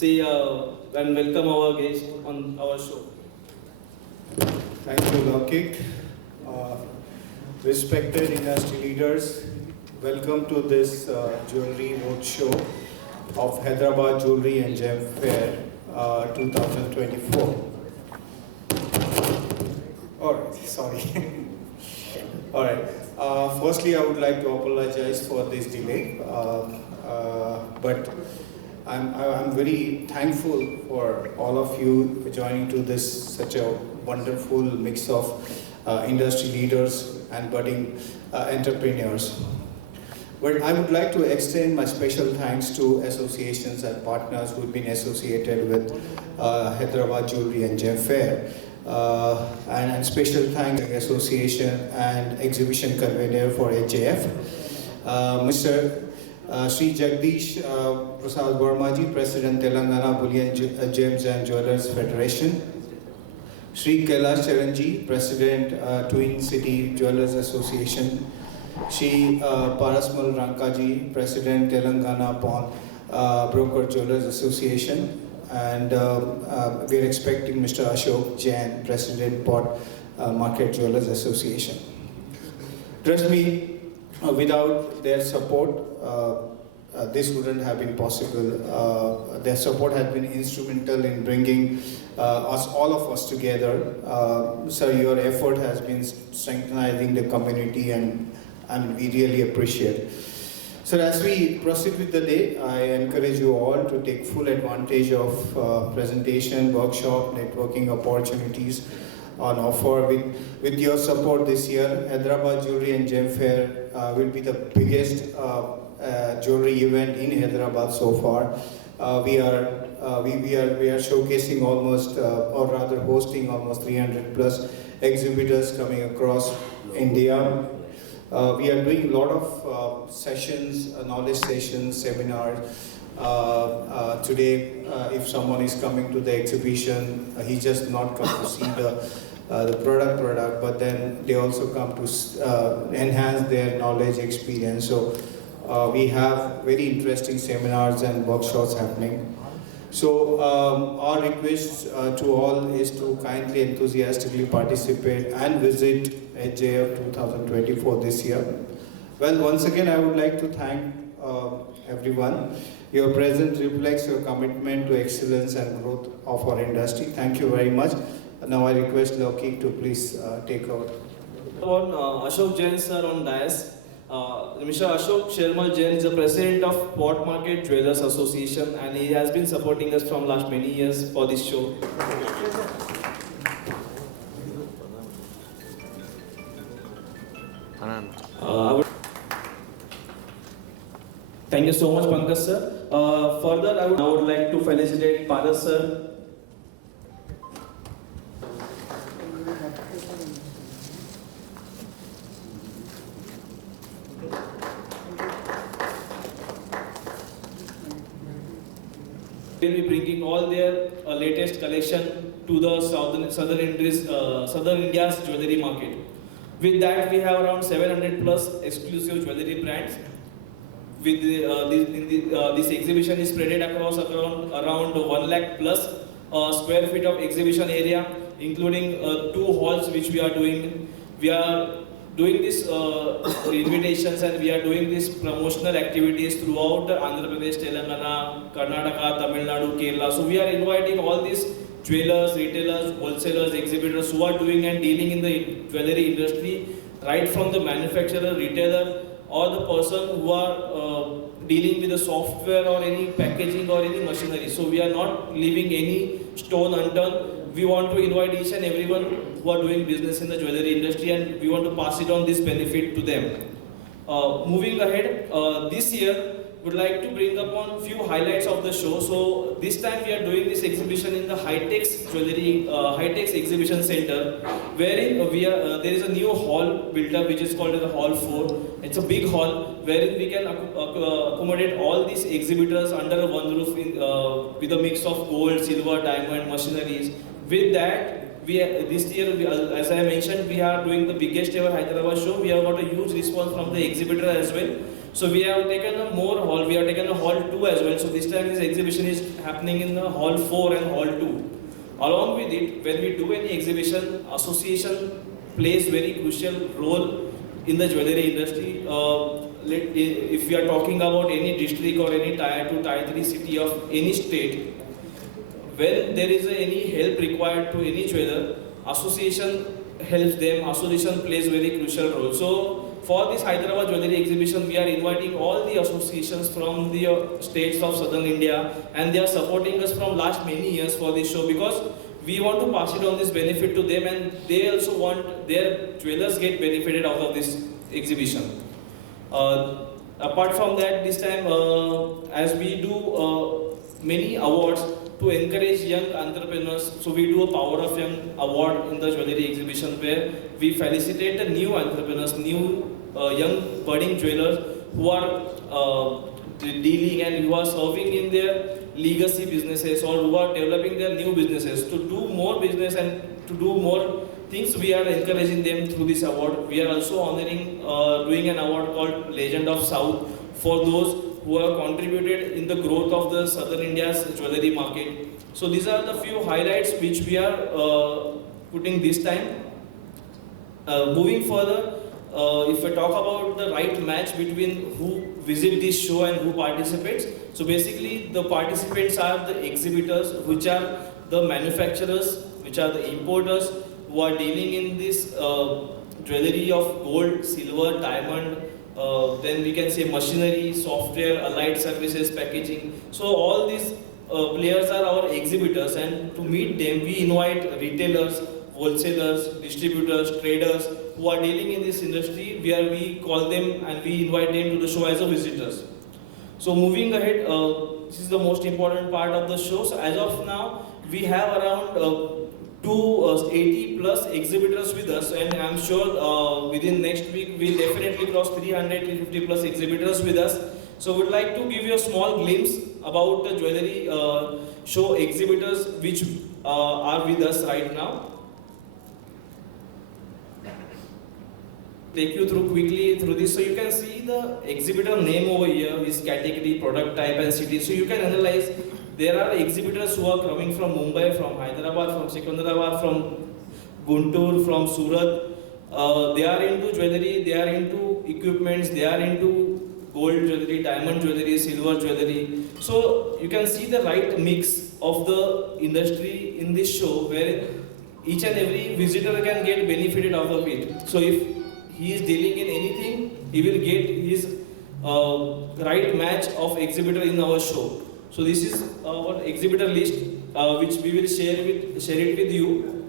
say and welcome our guest on our show. Thank you, Lokik. Respected industry leaders, welcome to this jewelry roadshow of Hyderabad Jewelry and Gem Fair 2024. Alright, sorry. Alright, firstly I would like to apologize for this delay, but I'm very thankful for all of you joining to this such a wonderful mix of industry leaders and budding entrepreneurs. But I would like to extend my special thanks to associations and partners who've been associated with Hyderabad Jewelry and Gem Fair. And special thanks to the association and exhibition convener for HJF, Mr. Sri Jagdish Prasad Vermaji, President Telangana Bullion Gems and Jewelers Federation, Sri Kailash Charanji, President Twin City Jewelers Association, Sri Parasmal Rankaji, President Telangana Pawn Broker Jewelers Association, and we are expecting Mr. Ashok Jain, President Pot Market Jewelers Association. Trust me, without their support, this wouldn't have been possible. Their support has been instrumental in bringing all of us together. So your effort has been strengthening the community, and we really appreciate it. So as we proceed with the day, I encourage you all to take full advantage of presentation, workshop, networking opportunities on offer. With your support this year, Hyderabad Jewelry and Gem Fair will be the biggest jewelry event in Hyderabad so far. We are showcasing almost, or rather hosting almost 300 plus exhibitors coming across India. We are doing a lot of sessions, knowledge sessions, seminars. Today, if someone is coming to the exhibition, he just not come to see the product, but then they also come to enhance their knowledge, experience. So we have very interesting seminars and workshops happening. So our request to all is to kindly enthusiastically participate and visit HJF 2024 this year. Well, once again, I would like to thank everyone. Your presence reflects your commitment to excellence and growth of our industry. Thank you very much. Now I request Lokik to please take over. On Ashok Jain sir on dais. Mr. Ashok Shermal Jain is the president of Pot Market Jewelers Association, and he has been supporting us from last many years for this show. Thank you so much, Pankaj sir. Further, I would like to felicitate Paras sir. Will be bringing all their latest collection to the southern India's jewelry market. With that, we have around 700 plus exclusive jewelry brands. With this exhibition is spread across around 1 lakh plus square feet of exhibition area, including 2 halls which we are doing. We are doing this invitations, and we are doing these promotional activities throughout Andhra Pradesh, Telangana, Karnataka, Tamil Nadu, Kerala. So we are inviting all these jewelers, retailers, wholesalers, exhibitors who are doing and dealing in the jewelry industry, right from the manufacturer, retailer, or the person who are dealing with the software or any packaging or any machinery. So we are not leaving any stone unturned. We want to invite each and everyone who are doing business in the jewelry industry, and we want to pass it on this benefit to them. Moving ahead, this year would like to bring upon few highlights of the show. So this time we are doing this exhibition in the Hitex Jewelry, Hitex Exhibition Center, wherein there is a new hall built up which is called the Hall 4. It's a big hall wherein we can accommodate all these exhibitors under one roof with a mix of gold, silver, diamond, machineries. With that, this year, as I mentioned, we are doing the biggest ever Hyderabad show. We have got a huge response from the exhibitor as well. So we have taken a more hall. We have taken a hall 2 as well. So this time this exhibition is happening in the hall 4 and hall 2. Along with it, when we do any exhibition, association plays very crucial role in the jewelry industry. If we are talking about any district or any tier 2, tier 3 city of any state, when there is any help required to any jeweler, association helps them. Association plays very crucial role. So for this Hyderabad Jewelry Exhibition, we are inviting all the associations from the states of southern India, and they are supporting us from last many years for this show, because we want to pass it on this benefit to them, and they also want their jewelers get benefited out of this exhibition. Apart from that, this time as we do many awards to encourage young entrepreneurs, so we do a Power of Young award in the jewelry exhibition, where we felicitate the new entrepreneurs, new young budding jewelers who are dealing and who are serving in their legacy businesses, or who are developing their new businesses to do more business and to do more things. We are encouraging them through this award. We are also honoring, doing an award called Legend of South for those who have contributed in the growth of the southern India's jewelry market. So these are the few highlights which we are putting this time. Moving further, if I talk about the right match between who visit this show and who participates, so basically the participants are the exhibitors, which are the manufacturers, which are the importers who are dealing in this jewelry of gold, silver, diamond, then we can say machinery, software, allied services, packaging. So all these players are our exhibitors, and to meet them we invite retailers, wholesalers, distributors, traders who are dealing in this industry, where we call them and we invite them to the show as a visitors. So moving ahead, this is the most important part of the show. So as of now, we have around 280 plus exhibitors with us, and I'm sure within next week we'll definitely cross 300, 350 plus exhibitors with us. So we'd like to give you a small glimpse about the jewelry show exhibitors which are with us right now. Take you through quickly through this. So you can see the exhibitor name over here, his category, product type and city. So you can analyze. There are exhibitors who are coming from Mumbai, from Hyderabad, from Secunderabad, from Guntur, from Surat. They are into jewelry, they are into equipments, they are into gold jewelry, diamond jewelry, silver jewelry. So you can see the right mix of the industry in this show, where each and every visitor can get benefited out of it. So if he is dealing in anything, he will get his right match of exhibitor in our show. So this is our exhibitor list, which we will share it with you.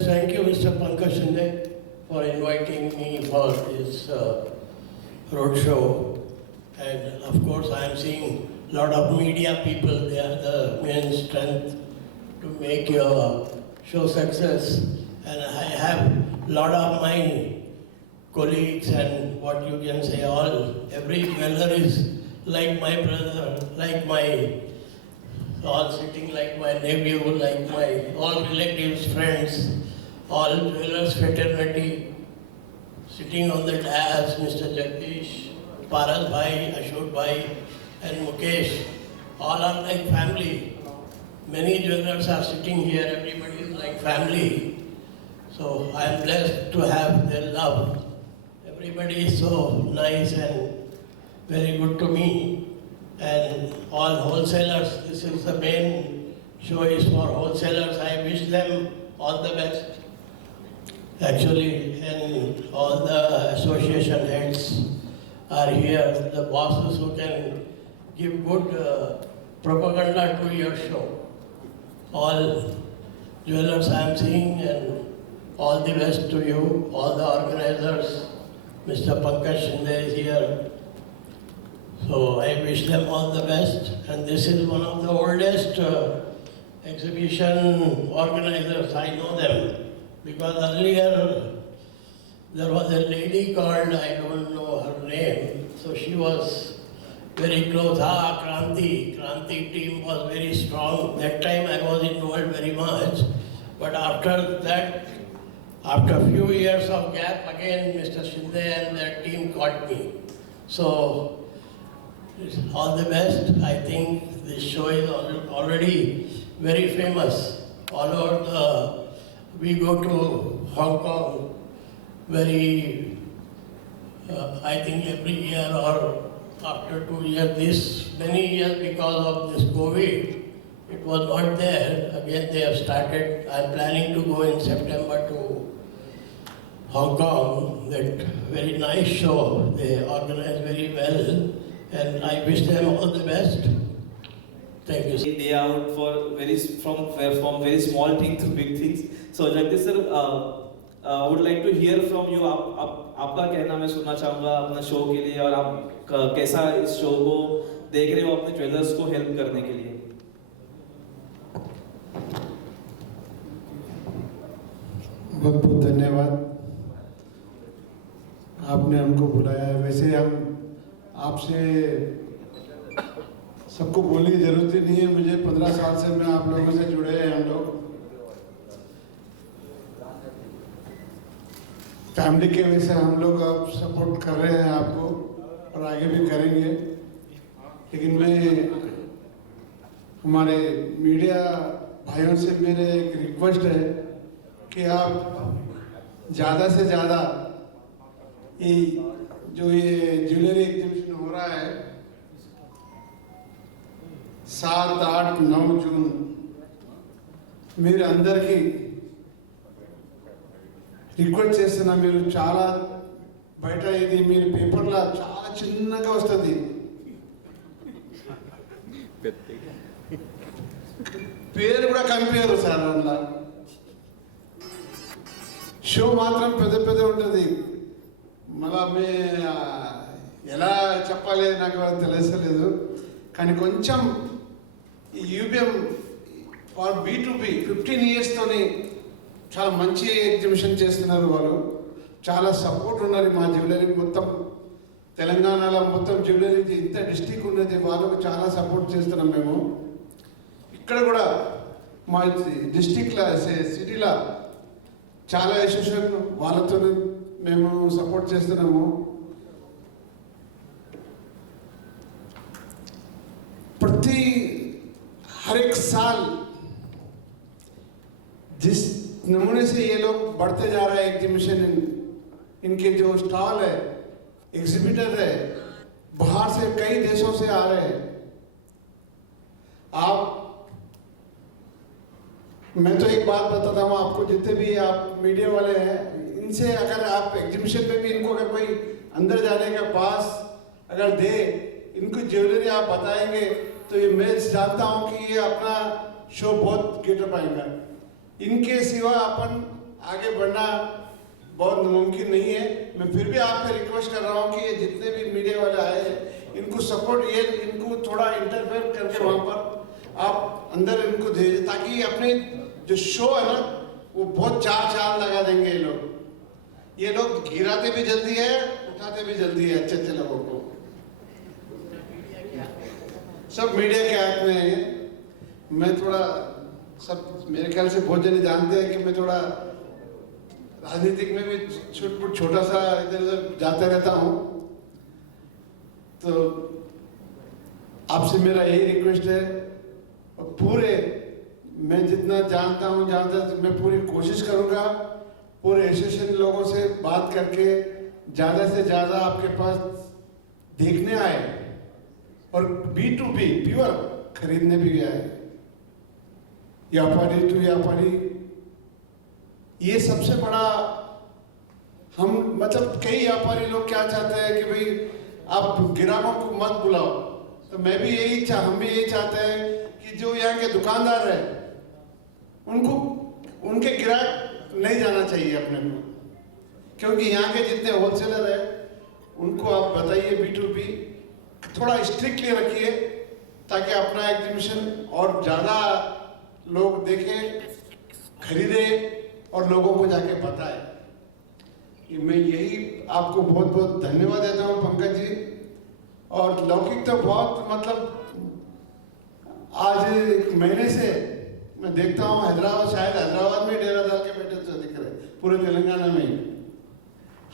Thank you, Mr. Pankaj Shinde, for inviting me for this roadshow. And of course, I am seeing a lot of media people. They are the main strength to make your show success. And I have a lot of my colleagues and what you can say every jeweler is like my brother, like my, all sitting like my nephew, like my all relatives, friends, all jewelers fraternity, sitting on the dais, Mr. Jagdish, Paras Bhai, Ashok Bhai, and Mukesh, all are like family. Many jewelers are sitting here, everybody is like family. So I am blessed to have their love. Everybody is so nice and very good to me. And all wholesalers, this is the main show is for wholesalers. I wish them all the best. Actually, and all the association heads are here, the bosses who can give good propaganda to your show. All jewelers I am seeing, and all the best to you, all the organizers. Mr. Pankaj Shinde is here. So I wish them all the best. And this is one of the oldest exhibition organizers. I know them. Because earlier there was a lady called, I don't know her name, so she was very close. Kranti. Kranti team was very strong. That time I was involved very much. But after that, after a few years of gap, again Mr. Shinde and their team caught me. So, all the best. I think this show is already very famous. All over we go to Hong Kong very, I think every year or after 2 years, this many years because of this COVID, it was not there. Again, they have started. I'm planning to go in September to Hong Kong. That very nice show. They organize very well, and I wish them all the best. Thank you. Day out for from very small things to big things. So Jagdish sir, I would like to hear from you. आपका कहना मैं सुनना चाहूँगा अपना show के लिए, और आप कैसा इस शो को देख रहे हो अपने ज्वेलर्स को हेल्प करने के लिए। बहुत बहुत धन्यवाद, आपने हमको बुलाया है। वैसे हम आपसे सबको बोलने की जरूरत ही नहीं है। मुझे 15 साल से मैं आप लोगों से जुड़े हैं। हम लोग फैमिली के वजह से हम लोग अब सपोर्ट कर रहे हैं आपको, और आगे भी करेंगे। लेकिन मैं हमारे मीडिया भाइयों से मेरे एक रिक्वेस्ट है कि आप ज़्यादा से ज़्यादा ये ज्वेलरी एग्जीबिशन हो रहा है 7, 8, 9 जून, మీరు అందరికీ రిక్వెస్ట్ చేస్తున్నా, మీరు చాలా బయట ఇది మీరు పేపర్లో చాలా చిన్నగా వస్తుంది, పేరు కూడా కనిపించరు సార్. అందులో షో మాత్రం పెద్ద పెద్ద ఉంటుంది. మళ్ళీ ఎలా చెప్పాలి నాకు తెలియలేదు. కానీ కొంచెం ఈ యూబిఎం ఫర్ B2B 15 ఇయర్స్తోని చాలా మంచి ఎగ్జిబిషన్ చేస్తున్నారు. వాళ్ళు చాలా సపోర్ట్ ఉన్నారు. మా జ్యువెలరీ మొత్తం తెలంగాణలో మొత్తం జ్యువెలరీ ఇంత డిస్ట్రిక్ట్ ఉన్నది, వాళ్ళకు చాలా సపోర్ట్ చేస్తున్నాం మేము. ఇక్కడ కూడా మా డిస్ట్రిక్ట్లో సిటీలో చాలా అసోసియేషన్ వాళ్ళతో మేము సపోర్ట్ చేస్తున్నాము. प्रति हर एक साल जिस नमूने से ये लोग बढ़ते जा रहे हैं एग्जीबिशन, इनके जो स्टॉल है, एग्जीबिटर है, बाहर से कई देशों से आ रहे हैं. आप, मैं तो एक बात बताता हूँ आपको, जितने भी आप मीडिया वाले हैं, इनसे अगर आप एग्जीबिशन में भी इनको अगर कोई अंदर जाने का पास अगर दे, इनको ज्वेलरी आप बताएंगे तो ये मैं जानता हूँ कि ये अपना शो बहुत गिर पाएगा. इनके सिवा अपन आगे बढ़ना बहुत मुमकिन नहीं है. मैं फिर भी आपसे रिक्वेस्ट कर रहा हूँ कि ये जितने भी मीडिया वाले आए हैं, इनको सपोर्ट, ये इनको थोड़ा इंटरफेयर करके वहाँ पर आप अंदर इनको दे, ताकि अपने जो शो है ना वो बहुत चाल लगा देंगे ये लोग. ये लोग गिराते भी जल्दी है, उठाते भी जल्दी है अच्छे लोगों को. सब मीडिया के हाथ में है. मैं थोड़ा, सब मेरे ख्याल से बहुत जने जानते हैं कि मैं थोड़ा राजनीतिक में भी छोटा सा इधर उधर जाता रहता हूँ. तो आपसे मेरा यही रिक्वेस्ट है, और पूरे मैं जितना जानता हूँ मैं पूरी कोशिश करूँगा पूरे एसोसिएशन लोगों से बात करके ज़्यादा से ज़्यादा आपके पास देखने आए, और B2B प्योर खरीदने भी आए. व्यापारी टू व्यापारी, ये सबसे बड़ा हम मतलब कई व्यापारी लोग क्या चाहते हैं कि भाई आप ग्राहकों को मत बुलाओ. तो मैं भी हम भी यही चाहते हैं कि जो यहाँ के दुकानदार है उनको उनके ग्राहक नहीं जाना चाहिए अपने को, क्योंकि यहाँ के जितने होलसेलर है उनको आप बताइए B2B थोड़ा स्ट्रिक्टली रखिए, ताकि अपना एग्जीबिशन और ज़्यादा लोग देखें, खरीदे और लोगों को जाके बताए. मैं यही आपको बहुत बहुत धन्यवाद देता हूँ पंकज जी. और लौकिक तो बहुत मतलब आज एक महीने से मैं देखता हूँ शायद हैदराबाद में डेरा डाल के बैठे तो दिख रहे, पूरे तेलंगाना में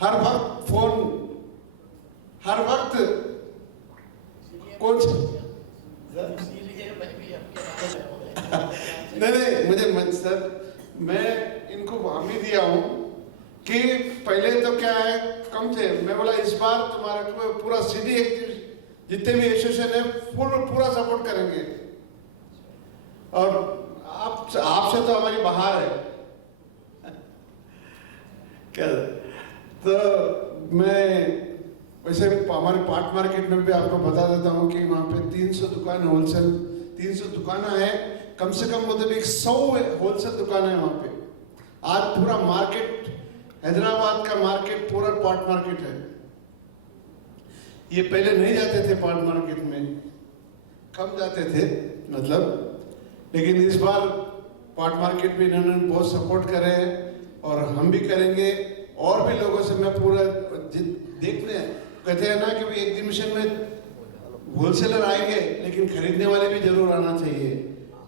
हर वक्त फोन हर वक्त कौन सा नहीं मुझे सर मैं इनको हामी दिया हूँ कि पहले तो क्या है कम थे, मैं बोला इस बार तुम्हारा पूरा सिटी जितने भी एसोसिएशन है पूरा सपोर्ट करेंगे और आपसे तो हमारी बहार है क्या। तो मैं वैसे हमारे पार्ट मार्केट में भी आपको बता देता हूँ कि वहाँ पे 300 दुकान होलसेल 300 दुकान है, कम से कम मतलब 100 होलसेल दुकान है वहाँ पे। आज पूरा मार्केट हैदराबाद का मार्केट पूरा पार्ट मार्केट है। ये पहले नहीं जाते थे पार्ट मार्केट में, कम जाते थे मतलब, लेकिन इस बार पार्ट मार्केट भी इन्होंने बहुत सपोर्ट करे हैं और हम भी करेंगे। और भी लोगों से मैं पूरा देखने कहते हैं ना कि भाई एग्जीबिशन में होलसेलर आएंगे लेकिन खरीदने वाले भी जरूर आना चाहिए।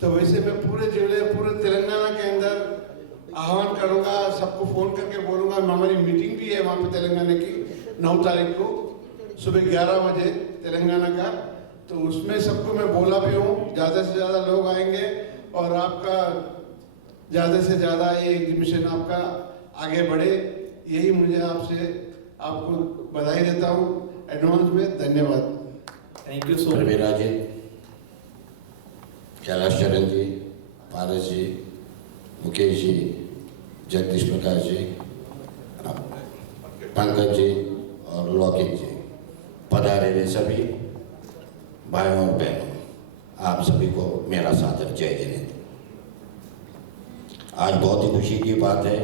तो वैसे मैं पूरे जिले पूरे तेलंगाना के अंदर आह्वान करूंगा, सबको फोन करके बोलूंगा। हमारी मीटिंग भी है वहाँ पे तेलंगाना की 9 तारीख को सुबह 11 बजे तेलंगाना का, तो उसमें सबको मैं बोला भी हूँ ज़्यादा से ज़्यादा लोग आएंगे और आपका ज़्यादा से ज़्यादा ये एग्जीबिशन आपका आगे बढ़े, यही मुझे आपसे आपको बधाई देता हूँ एडवांस में। धन्यवाद। Thank you so much. Raviraj ji, Kailash Charan ji, पारस जी, मुकेश जी, जगदीश प्रकाश जी, पंकज जी और लौकिक जी, पधारे हुए सभी भाइयों और बहनों, आप सभी को मेरा सादर जय जिनेंद्र। आज बहुत ही खुशी की बात है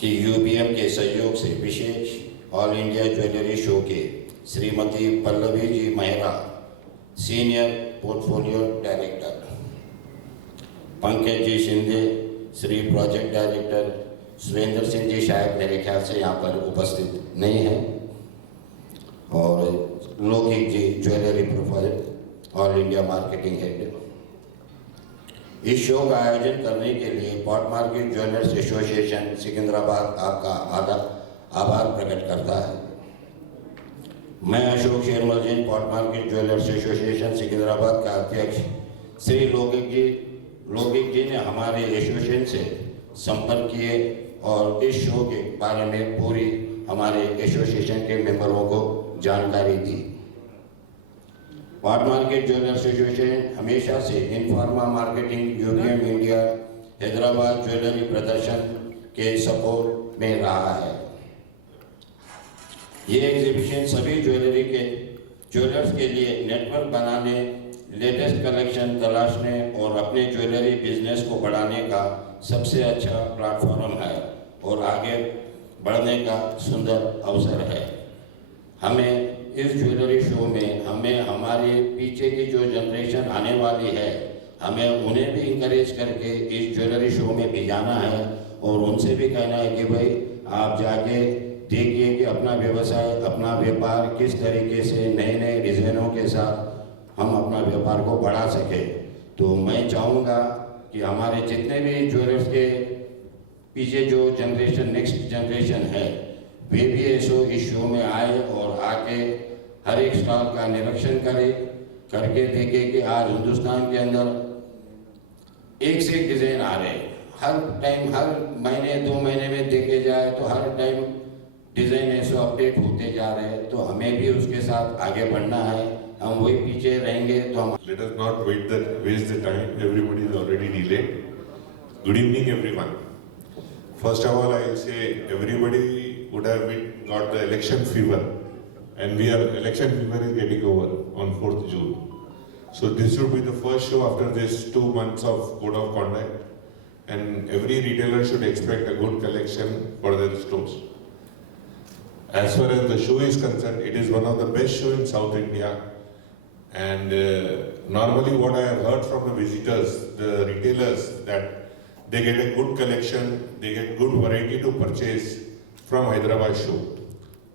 कि यूबीएम के सहयोग से विशेष ऑल इंडिया ज्वेलरी शो के Shrimati Pallavi ji Mehra, senior portfolio director, Pankaj ji Shinde, Shri project director, Surendra Singh ji शायद मेरे ख्याल से यहाँ पर उपस्थित नहीं हैं, और Laukik ji jewellery profile all India marketing head. इस शो का आयोजन करने के लिए pot market jewellers association Secunderabad आपका आभार प्रकट करता है। मैं Ashok Shermal Jain pot market jewellers association Secunderabad का अध्यक्ष श्री लौकिक जी ने हमारे एसोसिएशन से संपर्क किए और इस शो के बारे में पूरी हमारे एसोसिएशन के मेंबरों को जानकारी दी। पॉट मार्केट ज्वेलर्स एसोसिएशन हमेशा से इनफार्मा marketing UBM India Hyderabad jewellery प्रदर्शन के सपोर्ट में रहा है। ये एग्जीबिशन सभी ज्वेलर्स के लिए नेटवर्क बनाने, लेटेस्ट कलेक्शन तलाशने और अपने ज्वेलरी बिजनेस को बढ़ाने का सबसे अच्छा प्लेटफॉर्म है और आगे बढ़ने का सुंदर अवसर है। हमें इस ज्वेलरी शो में हमारे पीछे की जो जनरेशन आने वाली है, हमें उन्हें भी इंकरेज करके इस ज्वेलरी शो में भी जाना है और उनसे भी कहना है कि भाई आप जाके देखिए कि अपना व्यवसाय, अपना व्यापार किस तरीके से नए नए डिज़ाइनों के साथ हम अपना व्यापार को बढ़ा सके। तो मैं चाहूँगा कि हमारे जितने भी ज्वेलर्स के पीछे जो जनरेशन नेक्स्ट जनरेशन है, वे भी इस शो में आए और आके हर एक स्टॉल का निरीक्षण करके देखे कि आज हिंदुस्तान के अंदर एक से एक डिज़ाइन आ रहे हैं। हर टाइम, हर महीने 2 महीने में देखे जाए तो हर टाइम डिज़ाइन ऐसे अपडेट होते जा रहे हैं। तो हमें भी उसके साथ आगे बढ़ना है, हम वही पीछे रहेंगे तो हम। Let us not waste the time. Everybody is already delayed. Good evening, everyone. First of all, I will say everybody would have got the election fever, and election fever is getting over on 4th June. So this should be the first show after this 2 months of code of conduct, and every retailer should expect a good collection for their stores. As far as the show is concerned, it is one of the best shows in South India. And normally what I have heard from the visitors, the retailers, that they get a good collection, they get good variety to purchase from Hyderabad show.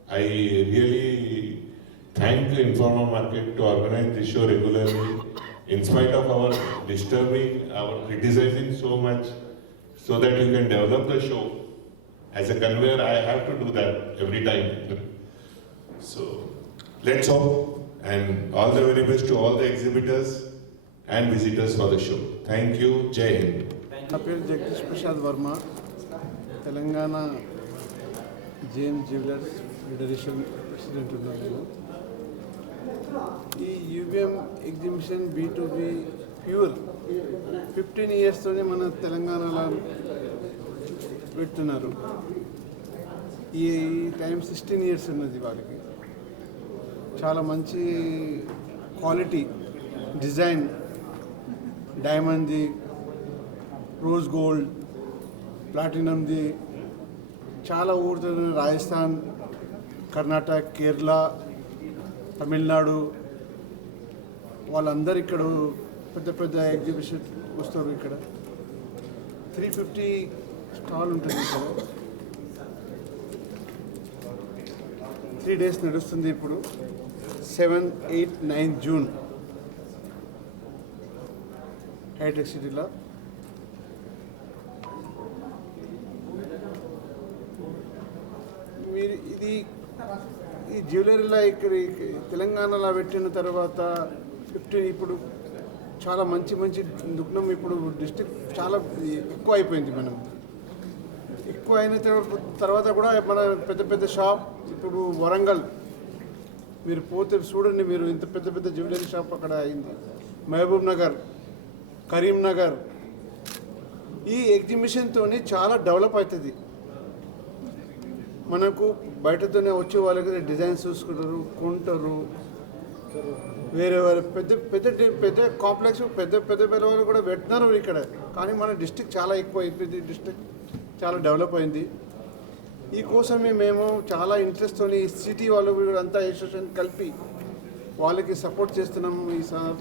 I really thank the Informa Market to organize this show regularly, in spite of our disturbing, our criticizing so much, so that you can develop the show. As a conveyor, I have to do that every time. So let's hope, and all the very best to all the exhibitors and visitors for the show. Thank you. Jai Hind. నా పేరు Jagadish Prasad Varma, Telangana JM jewellers federation president ఉన్నాను నేను. ఈ యూబిఎం exhibition B2B pure 15 ఇయర్స్తోనే మన తెలంగాణలో పెడుతున్నారు. ఈ time 16 years ఉన్నది వాళ్ళకి. చాలా మంచి క్వాలిటీ డిజైన్, డైమండ్ది, రోజ్ గోల్డ్, ప్లాటినంది చాలా ఊరుతుంది. రాజస్థాన్, కర్ణాటక, కేరళ, తమిళనాడు వాళ్ళందరూ ఇక్కడ పెద్ద పెద్ద ఎగ్జిబిషన్ వస్తారు. ఇక్కడ 350 స్టాల్ ఉంటుంది. ఇక్కడ 3 డేస్ నడుస్తుంది. ఇప్పుడు 7, 8, 9 జూన్ హైటెక్ సిటీలో. మీరు ఇది ఈ జ్యువెలరీలో ఇక్కడ తెలంగాణలో పెట్టిన తర్వాత 15 ఇప్పుడు చాలా మంచి మంచి దుకాణం ఇప్పుడు డిస్ట్రిక్ట్ చాలా ఎక్కువ అయిపోయింది. మనం ఎక్కువ అయిన తర్వాత కూడా మన పెద్ద పెద్ద షాప్ ఇప్పుడు వరంగల్ మీరు పోతే చూడండి, మీరు ఇంత పెద్ద పెద్ద జ్యువెలరీ షాప్ అక్కడ అయింది. మహబూబ్ నగర్, కరీంనగర్. ఈ ఎగ్జిబిషన్తో చాలా డెవలప్ అవుతుంది. మనకు బయటతోనే వచ్చే వాళ్ళకి డిజైన్స్ చూసుకుంటారు, కొంటారు. వేరే వేరే పెద్ద పెద్ద పెద్ద కాంప్లెక్స్ పెద్ద పెద్ద వాళ్ళు కూడా పెట్టినారు ఇక్కడ. కానీ మన డిస్ట్రిక్ట్ చాలా ఎక్కువ అయిపోయింది. డిస్ట్రిక్ట్ చాలా డెవలప్ అయింది. ఈ కోసమే మేము చాలా ఇంట్రెస్ట్తో సిటీ వాళ్ళు అంతా అసోసియేషన్ కలిపి వాళ్ళకి సపోర్ట్ చేస్తున్నాము. ఈసారి